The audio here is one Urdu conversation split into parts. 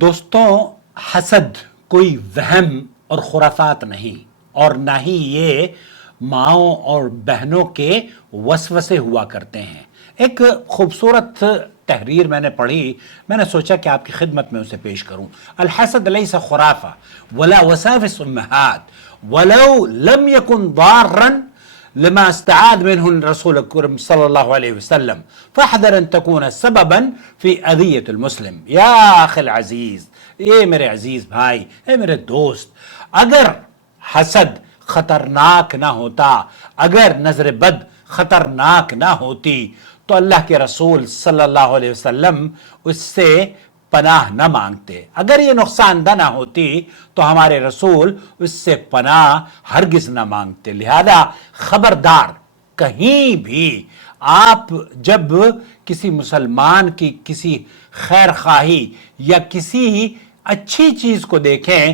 دوستوں، حسد کوئی وہم اور خرافات نہیں، اور نہ ہی یہ ماؤں اور بہنوں کے وسوسے ہوا کرتے ہیں۔ ایک خوبصورت تحریر میں نے پڑھی، میں نے سوچا کہ آپ کی خدمت میں اسے پیش کروں۔ الحسد لیس خرافہ ولا وساوس امہات ولو لم يكن ضارا لما استعاذ منه الرسول الكريم صلی اللہ علیہ وسلم فاحذر ان تكون سببا في اذیة المسلم۔ یا اخی العزیز، اے میرے عزیز بھائی، اے میرے دوست، اگر حسد خطرناک نہ ہوتا، اگر نظر بد خطرناک نہ ہوتی تو اللہ کے رسول صلی اللہ علیہ وسلم اس سے پناہ نہ مانگتے۔ اگر یہ نقصان دہ نہ ہوتی تو ہمارے رسول اس سے پناہ ہرگز نہ مانگتے۔ لہذا خبردار، کہیں بھی آپ جب کسی مسلمان کی کسی خیر خواہی یا کسی اچھی چیز کو دیکھیں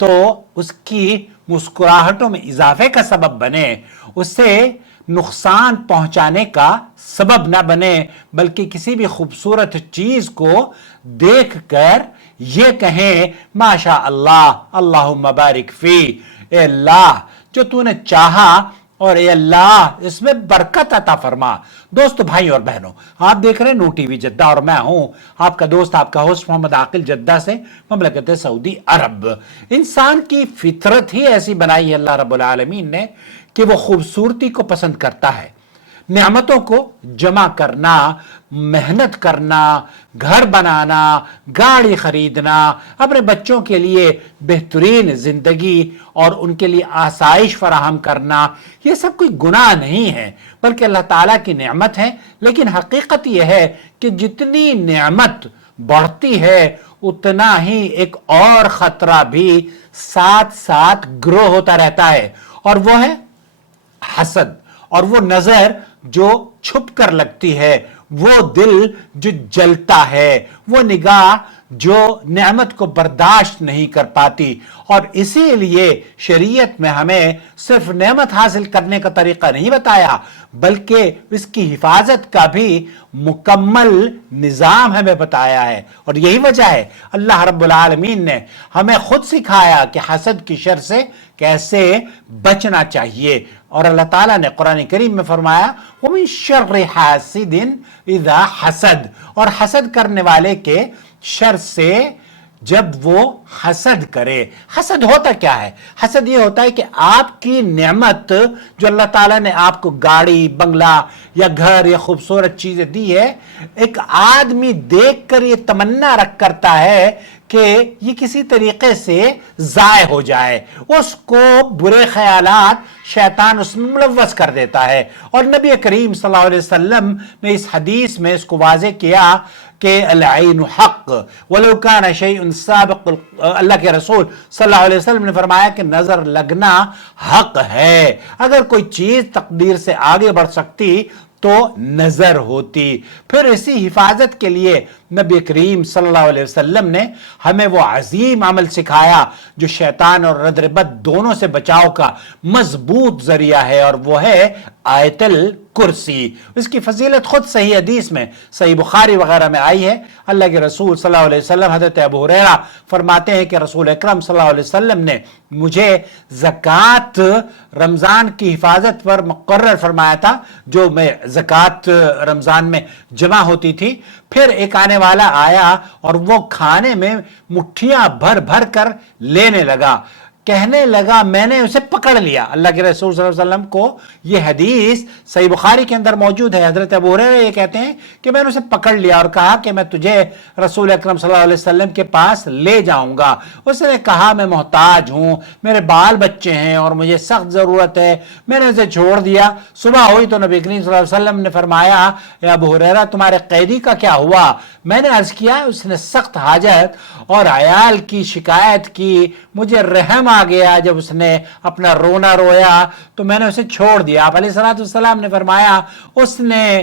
تو اس کی مسکراہٹوں میں اضافے کا سبب بنے، اسے نقصان پہنچانے کا سبب نہ بنے، بلکہ کسی بھی خوبصورت چیز کو دیکھ کر یہ کہیں ماشاء اللہ اللہم بارک فی، اے اللہ جو تو نے چاہا اور اے اللہ اس میں برکت عطا فرما۔ دوستو، بھائی اور بہنوں، آپ دیکھ رہے ہیں نو ٹی وی جدہ اور میں ہوں آپ کا دوست، آپ کا ہوسٹ محمد عاقل، جدہ سے، مملکت سعودی عرب۔ انسان کی فطرت ہی ایسی بنائی ہے اللہ رب العالمین نے کہ وہ خوبصورتی کو پسند کرتا ہے، نعمتوں کو جمع کرنا، محنت کرنا، گھر بنانا، گاڑی خریدنا، اپنے بچوں کے لیے بہترین زندگی اور ان کے لیے آسائش فراہم کرنا، یہ سب کوئی گناہ نہیں ہے بلکہ اللہ تعالیٰ کی نعمت ہے۔ لیکن حقیقت یہ ہے کہ جتنی نعمت بڑھتی ہے اتنا ہی ایک اور خطرہ بھی ساتھ ساتھ گرو ہوتا رہتا ہے، اور وہ ہے حسد، اور وہ نظر جو چھپ کر لگتی ہے، وہ دل جو جلتا ہے، وہ نگاہ جو نعمت کو برداشت نہیں کر پاتی۔ اور اسی لیے شریعت میں ہمیں صرف نعمت حاصل کرنے کا طریقہ نہیں بتایا بلکہ اس کی حفاظت کا بھی مکمل نظام ہمیں بتایا ہے۔ اور یہی وجہ ہے اللہ رب العالمین نے ہمیں خود سکھایا کہ حسد کی شر سے کیسے بچنا چاہیے۔ اور اللہ تعالیٰ نے قرآن کریم میں فرمایا وَمِن شَرِّ حَاسِدٍ اِذَا حَسَد، اور حسد کرنے والے کے شر سے جب وہ حسد کرے۔ حسد ہوتا کیا ہے؟ حسد یہ ہوتا ہے کہ آپ کی نعمت جو اللہ تعالیٰ نے آپ کو گاڑی، بنگلہ یا گھر یا خوبصورت چیزیں دی ہے، ایک آدمی دیکھ کر یہ تمنا رکھ کرتا ہے کہ یہ کسی طریقے سے ضائع ہو جائے، اس کو برے خیالات شیطان اس میں ملوث کر دیتا ہے۔ اور نبی کریم صلی اللہ علیہ وسلم نے اس حدیث میں اس کو واضح کیا کہ العین حق ولو کان شیء سابق، اللہ کے رسول صلی اللہ علیہ وسلم نے فرمایا کہ نظر لگنا حق ہے۔ اگر کوئی چیز تقدیر سے آگے بڑھ سکتی تو نظر ہوتی۔ پھر اسی حفاظت کے لیے نبی کریم صلی اللہ علیہ وسلم نے ہمیں وہ عظیم عمل سکھایا جو شیطان اور نظر بد دونوں سے بچاؤ کا مضبوط ذریعہ ہے، اور وہ ہے آیت الکرسی۔ اس کی فضیلت خود صحیح حدیث میں، صحیح بخاری وغیرہ میں آئی ہے۔ اللہ کے رسول صلی اللہ علیہ وسلم، حضرت ابو ہریرہ فرماتے ہیں کہ رسول اکرم صلی اللہ علیہ وسلم نے مجھے زکوٰۃ رمضان کی حفاظت پر مقرر فرمایا تھا، جو میں زکوٰۃ رمضان میں جمع ہوتی تھی۔ پھر ایک آنے والا آیا اور وہ کھانے میں مٹھیاں بھر بھر کر لینے لگا، کہنے لگا میں نے اسے پکڑ لیا۔ اللہ کے رسول صلی اللہ علیہ وسلم کو یہ حدیث صحیح بخاری کے اندر موجود ہے۔ حضرت ابو ہریرہ یہ کہتے ہیں کہ میں نے اسے پکڑ لیا اور کہا کہ میں تجھے رسول اکرم صلی اللہ علیہ وسلم کے پاس لے جاؤں گا۔ اس نے کہا میں محتاج ہوں، میرے بال بچے ہیں اور مجھے سخت ضرورت ہے۔ میں نے اسے چھوڑ دیا۔ صبح ہوئی تو نبی کریم صلی اللہ علیہ وسلم نے فرمایا اے ابو ہریرہ تمہارے قیدی کا کیا ہوا؟ میں نے عرض کیا اس نے سخت حاجت اور عیال کی شکایت کی، مجھے رحم آ گیا جب اس نے اپنا رونا رویا تو میں نے اسے چھوڑ دیا۔ آپ علیہ الصلوۃ والسلام نے فرمایا اس نے